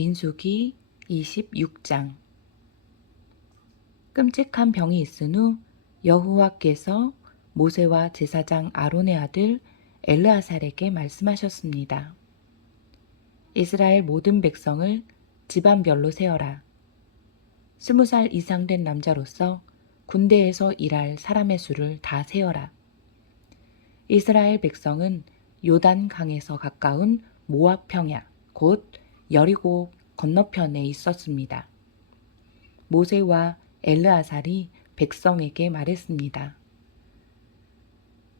민수기 26장. 끔찍한 병이 있은 후 여호와께서 모세와 제사장 아론의 아들 엘르아살에게 말씀하셨습니다. 이스라엘 모든 백성을 집안별로 세어라. 20살 이상 된 남자로서 군대에서 일할 사람의 수를 다 세어라. 이스라엘 백성은 요단 강에서 가까운 모압 평야, 곧 여리고 건너편에 있었습니다. 모세와 엘르아살이 백성에게 말했습니다.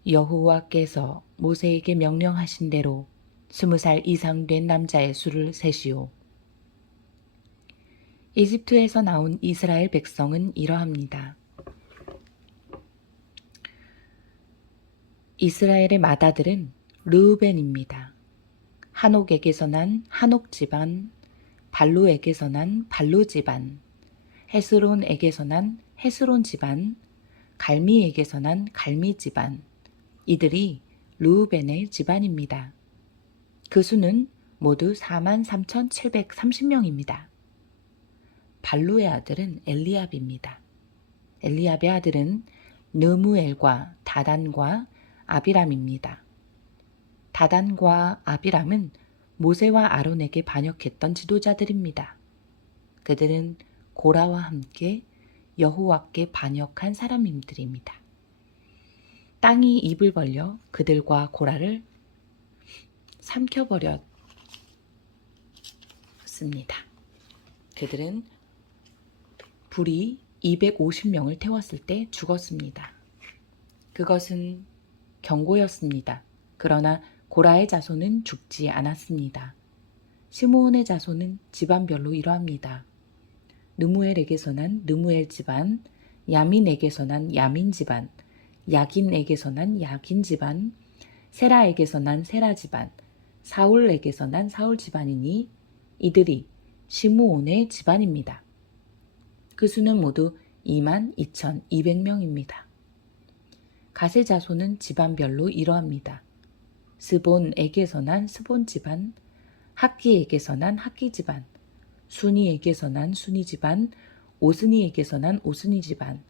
여호와께서 모세에게 명령하신 대로 20살 이상 된 남자의 수를 세시오. 이집트에서 나온 이스라엘 백성은 이러합니다. 이스라엘의 맏아들은 르우벤입니다. 하녹에게서 난 하녹 집안, 발루에게서 난 발루 집안, 헤스론에게서 난 헤스론 집안, 갈미에게서 난 갈미 집안. 이들이 르우벤의 집안입니다. 그 수는 모두 43,730명입니다. 발루의 아들은 엘리압입니다. 엘리압의 아들은 느무엘과 다단과 아비람입니다. 다단과 아비람은 모세와 아론에게 반역했던 지도자들입니다. 그들은 고라와 함께 여호와께 반역한 사람들입니다. 땅이 입을 벌려 그들과 고라를 삼켜버렸습니다. 그들은 불이 250명을 태웠을 때 죽었습니다. 그것은 경고였습니다. 그러나 고라의 자손은 죽지 않았습니다. 시므온의 자손은 집안별로 이러합니다. 느무엘에게서 난 느무엘 집안, 야민에게서 난 야민 집안, 야긴에게서 난 야긴 집안, 세라에게서 난 세라 집안, 사울에게서 난 사울 집안이니 이들이 시므온의 집안입니다. 그 수는 모두 22,200명입니다. 갓의 자손은 집안별로 이러합니다. 스본에게서 난 스본 집안, 학기에게서 난 학기 집안, 순이에게서 난 순이 집안, 오스니에게서 난 오스니 집안,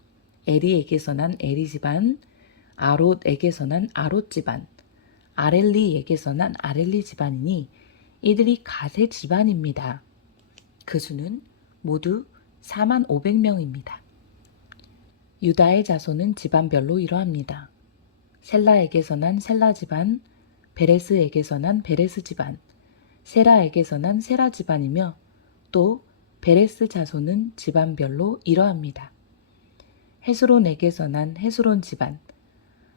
에리에게서 난 에리 집안, 아롯에게서 난 아롯 집안, 아렐리에게서 난 아렐리 집안이니 이들이 갓의 집안입니다. 그 수는 모두 45,000명입니다. 유다의 자손은 집안별로 이러합니다. 셀라에게서 난 셀라 집안, 베레스에게서 난 베레스 집안, 세라에게서 난 세라 집안이며 또 베레스 자손은 집안별로 이러합니다. 헤스론에게서 난 헤스론 집안,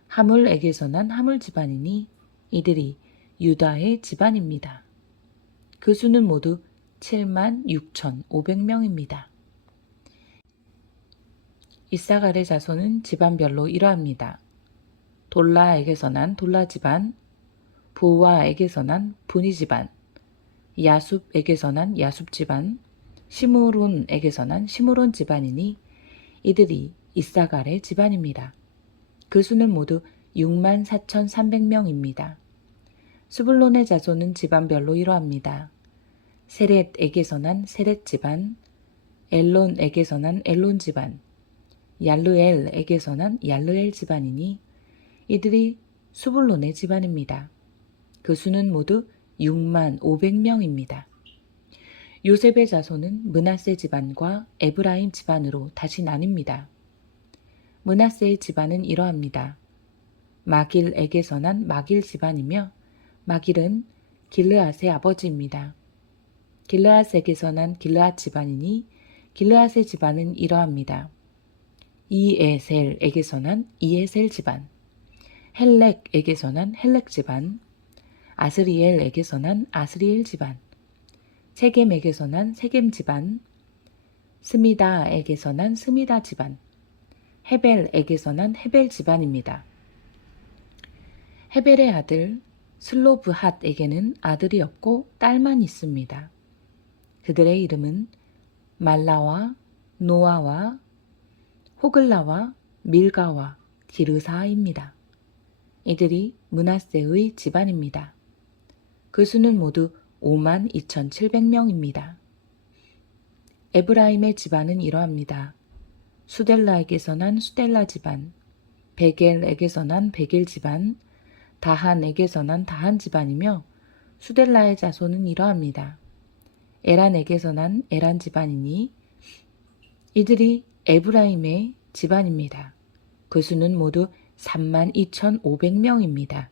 하물에게서 난 하물 집안이니 이들이 유다의 집안입니다. 그 수는 모두 76,500명입니다. 이사갈의 자손은 집안별로 이러합니다. 돌라에게서 난 돌라 집안, 부와에게서 난 부니 집안, 야숲에게서 난 야숲 집안, 시므론에게서 난 시므론 집안이니 이들이 이사갈의 집안입니다. 그 수는 모두 64,300명입니다. 스불론의 자손은 집안별로 이러합니다. 세렛에게서 난 세렛 집안, 엘론에게서 난 엘론 집안, 얄르엘에게서 난 얄르엘 집안이니 이들이 스불론의 집안입니다. 그 수는 모두 65,000명입니다. 요셉의 자손은 므낫세 집안과 에브라임 집안으로 다시 나뉩니다. 므낫세의 집안은 이러합니다. 마길에게서 난 마길 집안이며 마길은 길르앗의 아버지입니다. 길르앗에게서 난 길르앗 집안이니 길르앗의 집안은 이러합니다. 이에셀에게서 난 이에셀 집안, 헬렉에게서 난 헬렉 집안, 아스리엘에게서 난 아스리엘 집안, 세겜에게서 난 세겜 집안, 스미다에게서 난 스미다 집안, 헤벨에게서 난 헤벨 집안입니다. 헤벨의 아들 슬로브핫에게는 아들이 없고 딸만 있습니다. 그들의 이름은 말라와 노아와 호글라와 밀가와 디르사입니다. 이들이 므낫세의 집안입니다. 그 수는 모두 52,700명입니다. 에브라임의 집안은 이러합니다. 수델라에게서 난 수델라 집안, 베겔에게서 난 베겔 집안, 다한에게서 난 다한 집안이며 수델라의 자손은 이러합니다. 에란에게서 난 에란 집안이니 이들이 에브라임의 집안입니다. 그 수는 모두 32,500명입니다.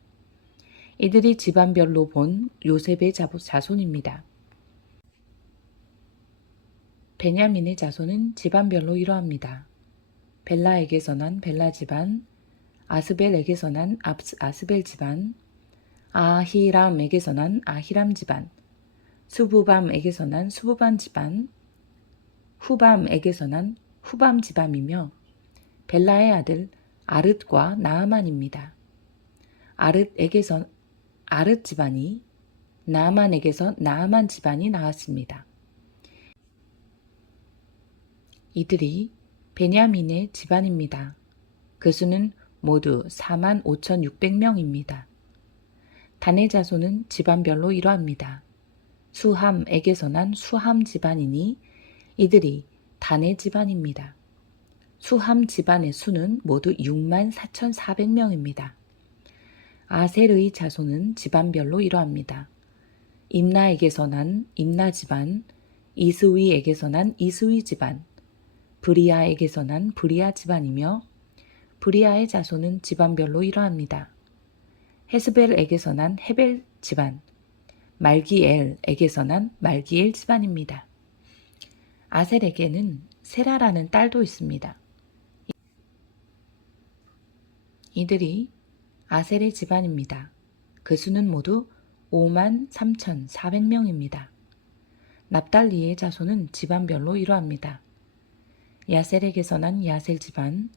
이들이 집안별로 본 요셉의 자손입니다. 베냐민의 자손은 집안별로 이러합니다. 벨라에게서 난 벨라 집안, 아스벨에게서 난 아스벨 집안, 아히람에게서 난 아히람 집안, 수부밤에게서 난 수부밤 집안, 후밤에게서 난 후밤 집안이며 벨라의 아들 아릇과 나아만입니다. 아릇에게서 아릇 집안이, 나아만에게서 나아만 집안이 나왔습니다. 이들이 베냐민의 집안입니다. 그 수는 모두 45,600명입니다. 단의 자손은 집안별로 이러합니다. 수함에게서 난 수함 집안이니 이들이 단의 집안입니다. 수함 집안의 수는 모두 64,400명입니다. 아셀의 자손은 집안별로 이러합니다. 임나에게서 난 임나 집안, 이스위에게서 난 이스위 집안, 브리아에게서 난 브리아 집안이며 브리아의 자손은 집안별로 이러합니다. 헤스벨에게서 난 헤벨 집안, 말기엘에게서 난 말기엘 집안입니다. 아셀에게는 세라라는 딸도 있습니다. 이들이 아셀의 집안입니다. 그 수는 모두 53,400명입니다. 납달리의 자손은 집안별로 이러합니다. 야셀에게서 난 야셀 집안,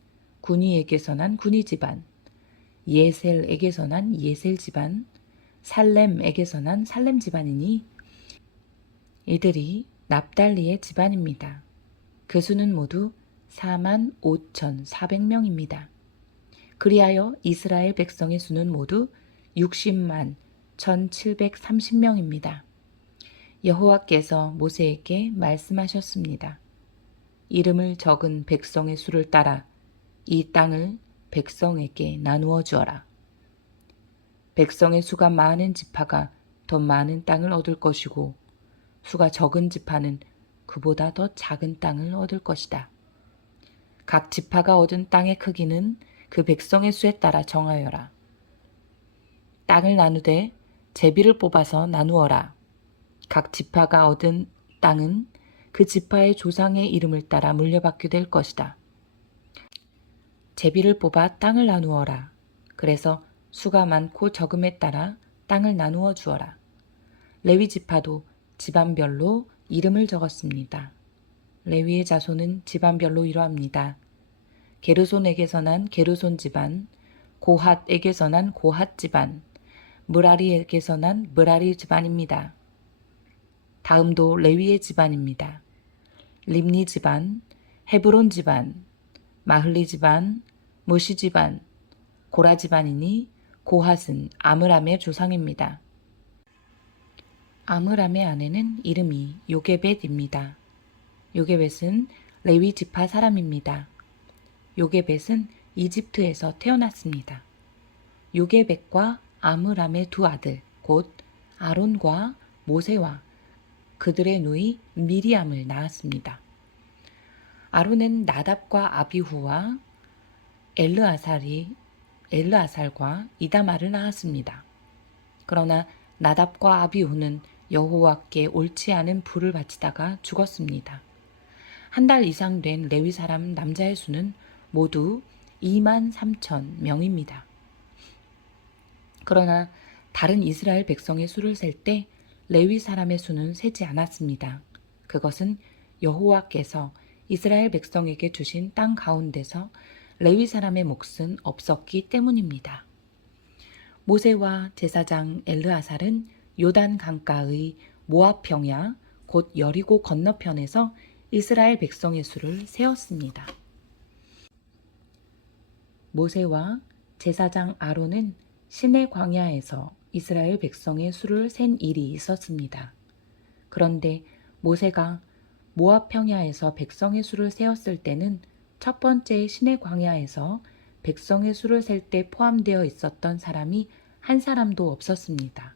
구니에게서 난 구니 집안, 예셀에게서 난 예셀 집안, 살렘에게서 난 살렘 집안이니 이들이 납달리의 집안입니다. 그 수는 모두 45,400명입니다. 그리하여 이스라엘 백성의 수는 모두 60만 1,730명입니다. 여호와께서 모세에게 말씀하셨습니다. 이름을 적은 백성의 수를 따라 이 땅을 백성에게 나누어 주어라. 백성의 수가 많은 지파가 더 많은 땅을 얻을 것이고 수가 적은 지파는 그보다 더 작은 땅을 얻을 것이다. 각 지파가 얻은 땅의 크기는 그 백성의 수에 따라 정하여라. 땅을 나누되 제비를 뽑아서 나누어라. 각 지파가 얻은 땅은 그 지파의 조상의 이름을 따라 물려받게 될 것이다. 제비를 뽑아 땅을 나누어라. 그래서 수가 많고 적음에 따라 땅을 나누어 주어라. 레위 지파도 집안별로 이름을 적었습니다. 레위의 자손은 집안별로 이러합니다. 게르손에게서 난 게르손 집안, 고핫에게서 난 고핫 집안, 므라리에게서 난 므라리 집안입니다. 다음도 레위의 집안입니다. 림니 집안, 헤브론 집안, 마흘리 집안, 무시 집안, 고라 집안이니 고핫은 아므람의 조상입니다. 아므람의 아내는 이름이 요게벳입니다. 요게벳은 레위 지파 사람입니다. 요게벳은 이집트에서 태어났습니다. 요게벳과 아므람의 두 아들 곧 아론과 모세와 그들의 누이 미리암을 낳았습니다. 아론은 나답과 아비후와 엘르아살과 이다말을 낳았습니다. 그러나 나답과 아비후는 여호와께 옳지 않은 불을 바치다가 죽었습니다. 한 달 이상 된 레위 사람 남자의 수는 모두 23,000명입니다. 그러나 다른 이스라엘 백성의 수를 셀 때 레위 사람의 수는 세지 않았습니다. 그것은 여호와께서 이스라엘 백성에게 주신 땅 가운데서 레위 사람의 몫은 없었기 때문입니다. 모세와 제사장 엘르아살은 요단 강가의 모압 평야 곧 여리고 건너편에서 이스라엘 백성의 수를 세었습니다. 모세와 제사장 아론은 시내 광야에서 이스라엘 백성의 수를 센 일이 있었습니다. 그런데 모세가 모압 평야에서 백성의 수를 세었을 때는 첫 번째 신의 광야에서 백성의 수를 셀 때 포함되어 있었던 사람이 한 사람도 없었습니다.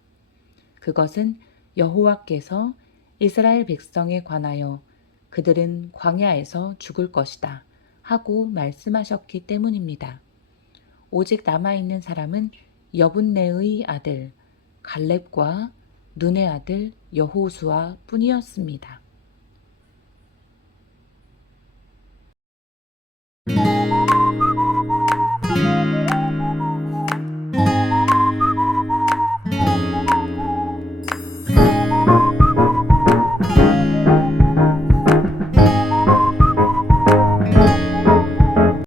그것은 여호와께서 이스라엘 백성에 관하여 그들은 광야에서 죽을 것이다 하고 말씀하셨기 때문입니다. 오직 남아있는 사람은 여분네의 아들 갈렙과 눈의 아들 여호수아 뿐이었습니다.